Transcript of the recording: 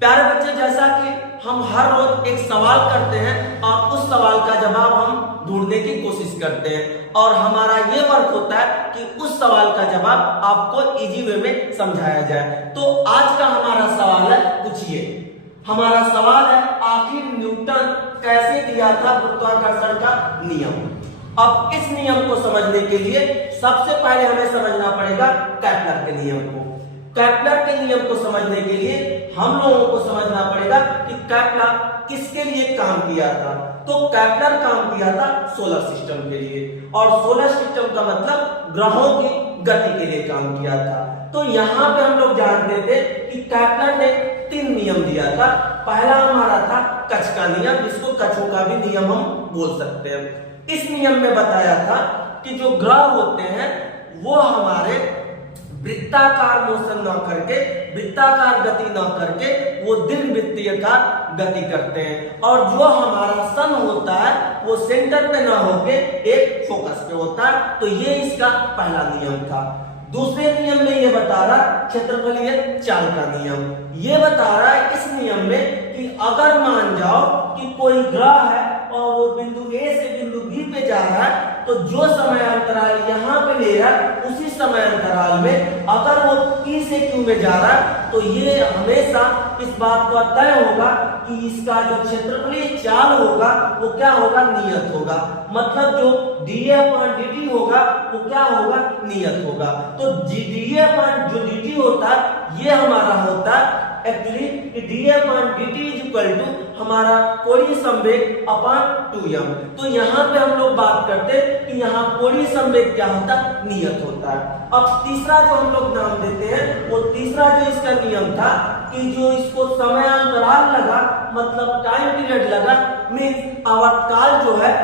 प्यारे बच्चे, जैसा कि हम हर रोज एक सवाल करते हैं और उस सवाल का जवाब हम ढूंढने की कोशिश करते हैं और हमारा ये वर्क होता है कि उस सवाल का जवाब आपको इजी वे में समझाया जाए। तो आज का हमारा सवाल है, पूछिए। हमारा सवाल है, आखिर न्यूटन कैसे दिया था गुरुत्वाकर्षण का नियम। अब इस नियम को समझने के लिए सबसे पहले हमें समझना पड़ेगा केपलर के नियम को। केपलर के नियम को समझने के लिए हम लोगों को समझना पड़ेगा कि केपलर किसके लिए काम किया था। तो केपलर काम किया था सोलर सिस्टम के लिए, और सोलर सिस्टम का मतलब ग्रहों की गति के लिए काम किया था। तो यहाँ पे हम लोग जानते थे कि केपलर ने 3 नियम दिया था। पहला हमारा था कच का नियम, जिसको कचों का भी नियम हम बोल सकते हैं। इस नियम में बताया था कि जो ग्रह होते हैं वो हमारे वृत्ताकार मोशन न करके, वृत्ताकार गति न करके वो दीर्घवृत्तीय का गति करते हैं, और जो हमारा सन होता है वो सेंटर पे ना होके एक फोकस पे होता है। तो ये इसका पहला नियम था। दूसरे नियम में ये बता रहा क्षेत्रफलीय चाल का नियम। ये बता रहा है इस नियम में कि अगर मान जाओ कि कोई ग्रह है और वो बिंदु ए से बिंदु बी पे जा रहा है, तो जो समय अंतराल यहाँ पे ले रहा है उसी समय अंतराल में अगर वो P से Q में जा रहा है, तो ये हमेशा इस बात का तय होगा कि इसका जो क्षेत्रफलीय चाल होगा वो क्या होगा, नियत होगा। मतलब जो dA/dt होगा वो क्या होगा, नियत होगा। तो जो dt होता है ये हमारा होता है एक्चुअली कि dA/dt इज इक्वल टू हमारा कोणीय संवेग अपॉन 2m। तो यहाँ पे हम लोग बात करते हैं कि यहाँ कोणीय संवेग क्या होता है, नियत होता है। अब तीसरा जो हम लोग नाम देते हैं, वो तीसरा जो इसका नियम था कि जो इसको समयांतराल लगा, मतलब टाइम पीरियड लगा, मीन्स आवर्तकाल जो है